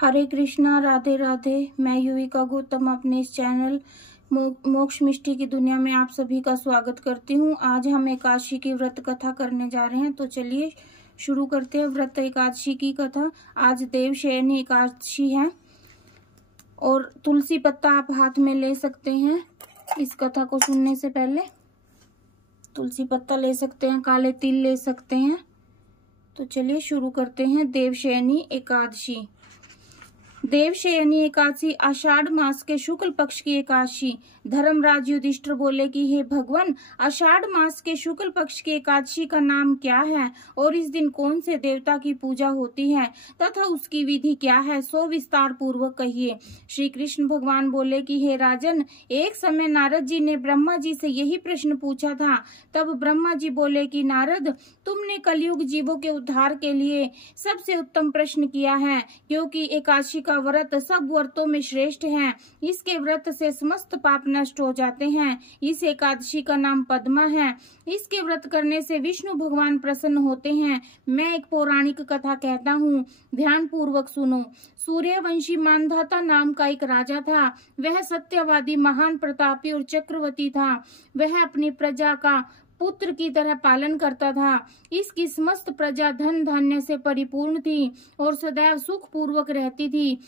हरे कृष्णा, राधे राधे। मैं युविका गौतम अपने इस चैनल मोक्ष मिष्टी की दुनिया में आप सभी का स्वागत करती हूँ। आज हम एकादशी की व्रत कथा करने जा रहे हैं, तो चलिए शुरू करते हैं व्रत एकादशी की कथा। आज देवशयनी एकादशी है और तुलसी पत्ता आप हाथ में ले सकते हैं। इस कथा को सुनने से पहले तुलसी पत्ता ले सकते हैं, काले तिल ले सकते हैं। तो चलिए शुरू करते हैं। देवशयनी एकादशी। देवशयनी एकादशी आषाढ़ मास के शुक्ल पक्ष की एकादशी। धर्मराज युधिष्ठिर बोले कि हे भगवान, आषाढ़ मास के शुक्ल पक्ष की एकादशी का नाम क्या है और इस दिन कौन से देवता की पूजा होती है तथा उसकी विधि क्या है, सो विस्तार पूर्वक कहिए। श्री कृष्ण भगवान बोले कि हे राजन, एक समय नारद जी ने ब्रह्मा जी से यही प्रश्न पूछा था। तब ब्रह्मा जी बोले कि नारद, तुमने कलयुग जीवों के उद्धार के लिए सबसे उत्तम प्रश्न किया है, क्योंकि एकादशी का व्रत सब व्रतों में श्रेष्ठ है। इसके व्रत से समस्त पाप नष्ट हो जाते हैं। इस एकादशी का नाम पद्मा है। इसके व्रत करने से विष्णु भगवान प्रसन्न होते हैं। मैं एक पौराणिक कथा कहता हूँ, ध्यान पूर्वक सुनो। सूर्यवंशी मानधाता नाम का एक राजा था। वह सत्यवादी, महान प्रतापी और चक्रवर्ती था। वह अपनी प्रजा का पुत्र की तरह पालन करता था। इसकी समस्त प्रजा धन धान्य से परिपूर्ण थी और सदैव सुख पूर्वक रहती थी।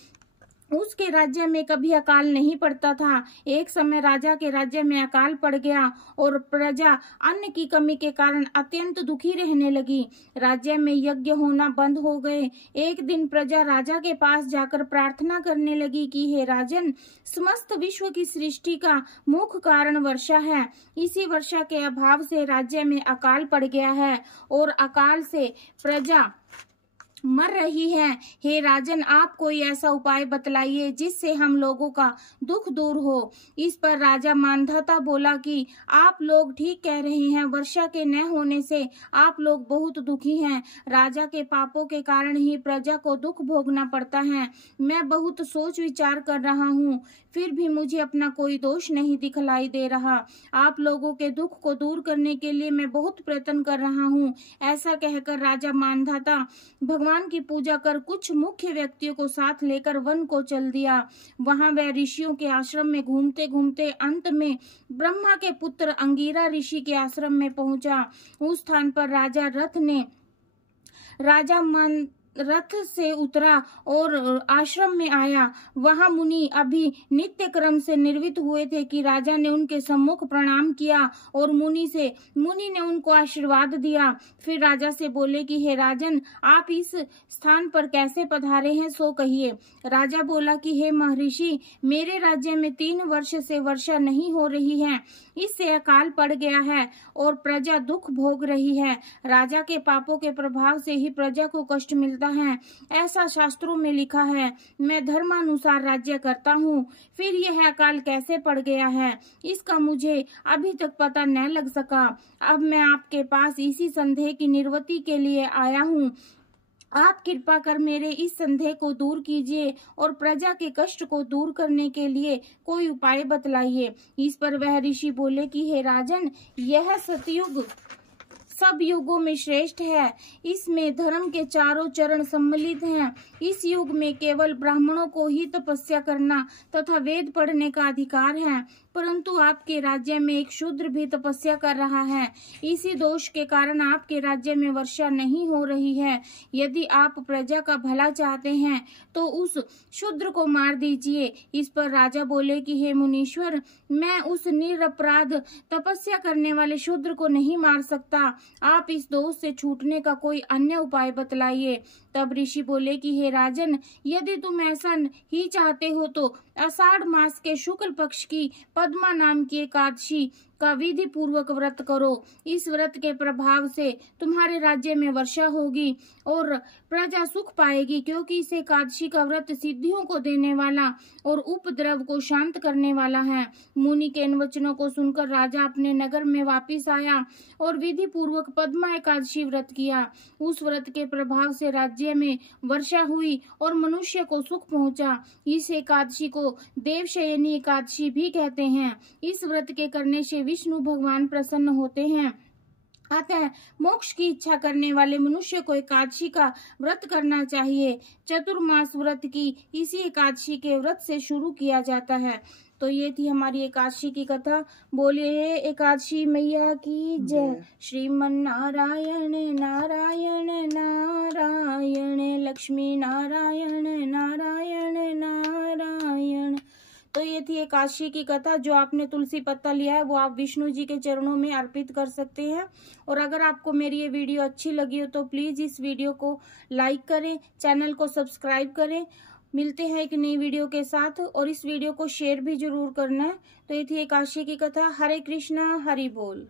उसके राज्य में कभी अकाल नहीं पड़ता था। एक समय राजा के राज्य में अकाल पड़ गया और प्रजा अन्न की कमी के कारण अत्यंत दुखी रहने लगी। राज्य में यज्ञ होना बंद हो गए। एक दिन प्रजा राजा के पास जाकर प्रार्थना करने लगी कि हे राजन, समस्त विश्व की सृष्टि का मुख्य कारण वर्षा है। इसी वर्षा के अभाव से राज्य में अकाल पड़ गया है और अकाल से प्रजा मर रही है। हे राजन, आप कोई ऐसा उपाय बतलाइए जिससे हम लोगों का दुख दूर हो। इस पर राजा मानधाता बोला कि आप लोग ठीक कह रहे हैं, वर्षा के न होने से आप लोग बहुत दुखी हैं। राजा के पापों के कारण ही प्रजा को दुख भोगना पड़ता है। मैं बहुत सोच विचार कर रहा हूँ, फिर भी मुझे अपना कोई दोष नहीं दिखलाई दे रहा। आप लोगों के दुख को दूर करने के लिए मैं बहुत प्रयत्न कर रहा हूँ। ऐसा कहकर राजा मानधाता भगवान की पूजा कर कुछ मुख्य व्यक्तियों को साथ लेकर वन को चल दिया। वहां वह ऋषियों के आश्रम में घूमते घूमते अंत में ब्रह्मा के पुत्र अंगिरा ऋषि के आश्रम में पहुंचा। उस स्थान पर रथ से उतरा और आश्रम में आया। वहां मुनि अभी नित्य क्रम से निर्वित हुए थे कि राजा ने उनके सम्मुख प्रणाम किया और मुनि ने उनको आशीर्वाद दिया। फिर राजा से बोले कि हे राजन, आप इस स्थान पर कैसे पधारे हैं, सो कहिए। राजा बोला कि हे महर्षि, मेरे राज्य में 3 वर्ष से वर्षा नहीं हो रही है। इससे अकाल पड़ गया है और प्रजा दुख भोग रही है। राजा के पापों के प्रभाव से ही प्रजा को कष्ट मिलता है, ऐसा शास्त्रों में लिखा है। मैं धर्मानुसार राज्य करता हूँ, फिर यह अकाल कैसे पड़ गया है, इसका मुझे अभी तक पता न लग सका। अब मैं आपके पास इसी संदेह की निवृत्ति के लिए आया हूँ। आप कृपा कर मेरे इस संदेह को दूर कीजिए और प्रजा के कष्ट को दूर करने के लिए कोई उपाय बतलाइए। इस पर वह ऋषि बोले कि हे राजन, यह सतयुग सब युगों में श्रेष्ठ है। इसमें धर्म के चारों चरण सम्मिलित हैं। इस युग में केवल ब्राह्मणों को ही तपस्या करना तथा वेद पढ़ने का अधिकार है, परंतु आपके राज्य में एक शूद्र भी तपस्या कर रहा है। इसी दोष के कारण आपके राज्य में वर्षा नहीं हो रही है। यदि आप प्रजा का भला चाहते हैं तो उस शूद्र को मार दीजिए। इस पर राजा बोले कि हे मुनीश्वर, मैं उस निरपराध तपस्या करने वाले शूद्र को नहीं मार सकता। आप इस दोष से छूटने का कोई अन्य उपाय बतलाइए। तब ऋषि बोले कि हे राजन, यदि तुम ऐसा ही चाहते हो तो आषाढ़ मास के शुक्ल पक्ष की पद्मा नाम की एकादशी का विधि पूर्वक व्रत करो। इस व्रत के प्रभाव से तुम्हारे राज्य में वर्षा होगी और प्रजा सुख पाएगी, क्योंकि इस एकादशी का व्रत सिद्धियों को देने वाला और उपद्रव को शांत करने वाला है। मुनि के इन वचनों को सुनकर राजा अपने नगर में वापिस आया और विधि पूर्वक पद्मा एकादशी व्रत किया। उस व्रत के प्रभाव से राज्य में वर्षा हुई और मनुष्य को सुख पहुंचा। इस एकादशी को देवशयनी एकादशी भी कहते हैं। इस व्रत के करने से विष्णु भगवान प्रसन्न होते हैं। आते हैं। मोक्ष की इच्छा करने वाले मनुष्य को एकादशी का व्रत करना चाहिए। चतुर्मास व्रत की इसी एकादशी के व्रत से शुरू किया जाता है। तो ये थी हमारी एकादशी की कथा। बोलिए एकादशी मैया की जय। श्रीमन नारायण नारायण नारायण, लक्ष्मी नारायण नारायण नारायण। तो ये थी एकादशी की कथा। जो आपने तुलसी पत्ता लिया है वो आप विष्णु जी के चरणों में अर्पित कर सकते हैं। और अगर आपको मेरी ये वीडियो अच्छी लगी हो तो प्लीज इस वीडियो को लाइक करें, चैनल को सब्सक्राइब करें। मिलते हैं एक नई वीडियो के साथ, और इस वीडियो को शेयर भी जरूर करना है। तो ये थी एकादशी की कथा। हरे कृष्णा, हरि बोल।